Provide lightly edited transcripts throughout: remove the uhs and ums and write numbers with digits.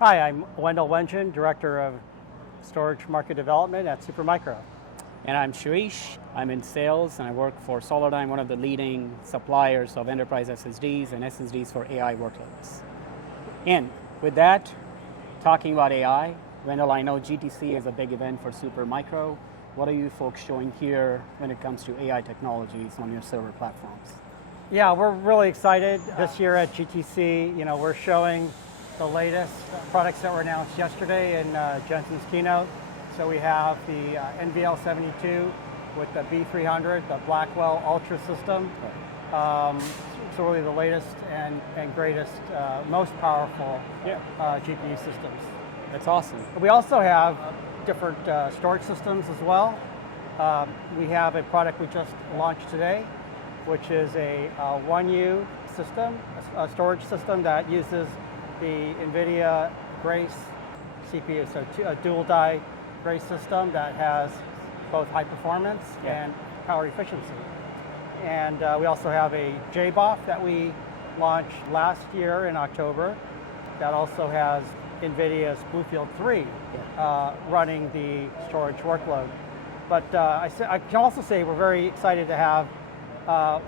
Hi, I'm Wendell Wengen, Director of Storage Market Development at Supermicro. And I'm Shirish. I'm in sales and I work for Solidigm, one of the leading suppliers of enterprise SSDs and SSDs for AI workloads. And with that, talking about AI, Wendell, I know GTC is a big event for Supermicro. What are you folks showing here when it comes to AI technologies on your server platforms? Yeah, we're really excited this year at GTC. We're showing the latest products that were announced yesterday in Jensen's keynote. So we have the NVL72 with the B300, the Blackwell Ultra system. So really the latest and greatest, most powerful GPU systems. That's awesome. We also have different storage systems as well. We have a product we just launched today, which is a 1U system, a storage system that uses the NVIDIA Grace CPU, so a dual die Grace system that has both high performance and power efficiency. And we also have a JBOF that we launched last year in October that also has NVIDIA's BlueField 3 running the storage workload. But I can also say we're very excited to have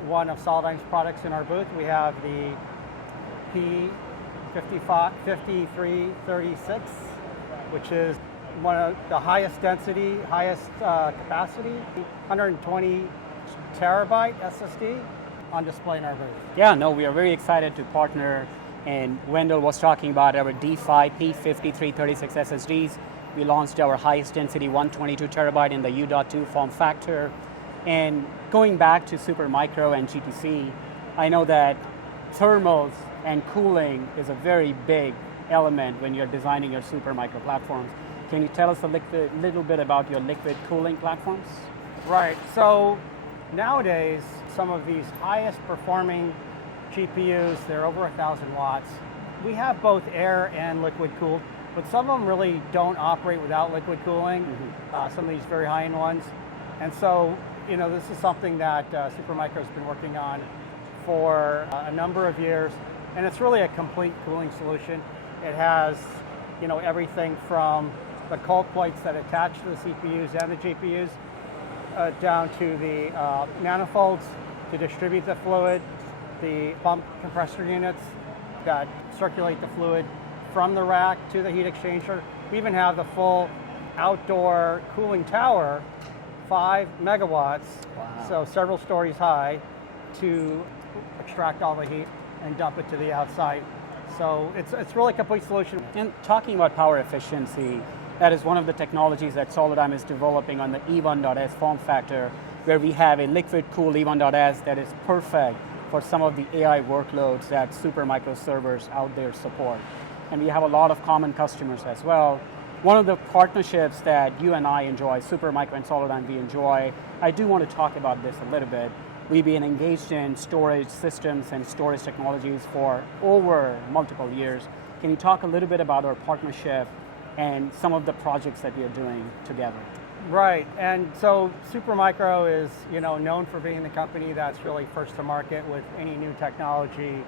one of Solidym's products in our booth. We have the P5336, which is one of the highest density, highest capacity, 120 terabyte SSD on display in our booth. Yeah, no, we are very excited to partner, and Wendell was talking about our D5 P5336 SSDs. We launched our highest density 122 terabyte in the U.2 form factor. And going back to Supermicro and GTC, I know that thermals and cooling is a very big element when you're designing your Supermicro platforms. Can you tell us a little bit about your liquid cooling platforms? Right, so nowadays, some of these highest performing GPUs, they're over 1,000 watts. We have both air and liquid cooled, but some of them really don't operate without liquid cooling, some of these very high-end ones. And so, this is something that Supermicro has been working on for a number of years, and it's really a complete cooling solution. It has, everything from the cold plates that attach to the CPUs and the GPUs, down to the manifolds to distribute the fluid, the pump compressor units that circulate the fluid from the rack to the heat exchanger. We even have the full outdoor cooling tower, 5 megawatts, so several stories high, to extract all the heat and dump it to the outside. So it's really a complete solution. And talking about power efficiency, that is one of the technologies that Solidigm is developing on the E1.S form factor, where we have a liquid-cooled E1.S that is perfect for some of the AI workloads that Supermicro servers out there support. And we have a lot of common customers as well. One of the partnerships that you and I enjoy, Supermicro and Solidigm, we enjoy, I do want to talk about this a little bit. We've been engaged in storage systems and storage technologies for over multiple years. Can you talk a little bit about our partnership and some of the projects that we are doing together? Right, and so Supermicro is known for being the company that's really first to market with any new technology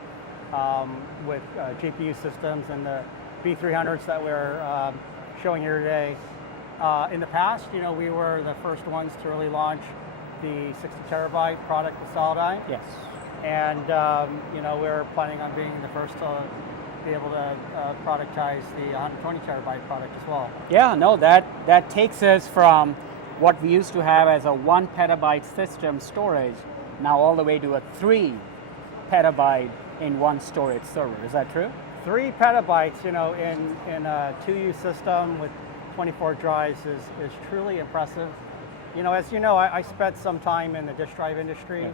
with GPU systems and the B300s that we're showing here today. In the past, we were the first ones to really launch the 60 terabyte product with Solidigm. Yes. And we're planning on being the first to be able to productize the 120 terabyte product as well. Yeah, no, that takes us from what we used to have as a 1 petabyte system storage, now all the way to a 3 petabyte in one storage server. Is that true? 3 petabytes, in a 2U system with 24 drives is truly impressive. As you know, I spent some time in the disk drive industry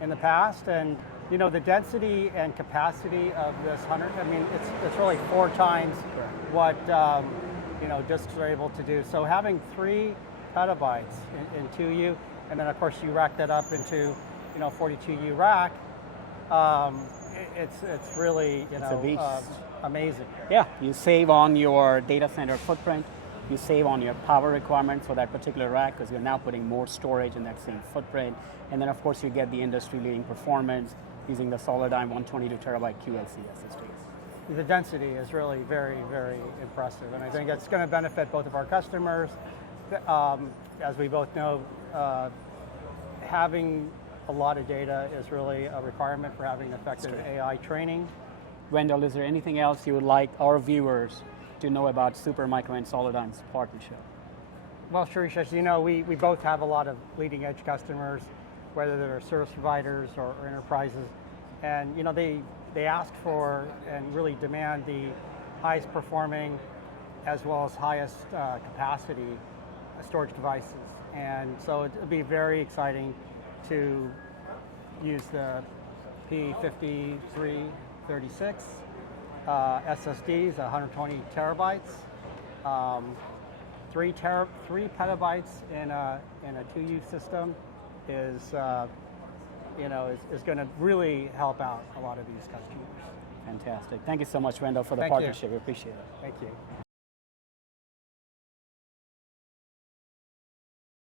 in the past, and the density and capacity of this 100, it's really 4 times what disks are able to do. So having 3 petabytes in 2U, and then of course you rack that up into 42U rack, it's really amazing. Yeah, you save on your data center footprint. You save on your power requirements for that particular rack because you're now putting more storage in that same footprint. And then of course you get the industry-leading performance using the Solidigm 122 terabyte QLC SSDs. the density is really very, very impressive. And I think it's going to benefit both of our customers. As we both know, having a lot of data is really a requirement for having effective AI training. Wendell, is there anything else you would like our viewers to know about Supermicro and Solidym's partnership? Well, Shirish, as you know, we both have a lot of leading edge customers, whether they're service providers or enterprises. And they ask for and really demand the highest performing as well as highest capacity storage devices. And so it'll be very exciting to use the P5336 SSDs, 120 terabytes, 3 petabytes in a 2U system is going to really help out a lot of these customers. Fantastic. Thank you so much, Wendell, for the partnership. We appreciate it. Thank you.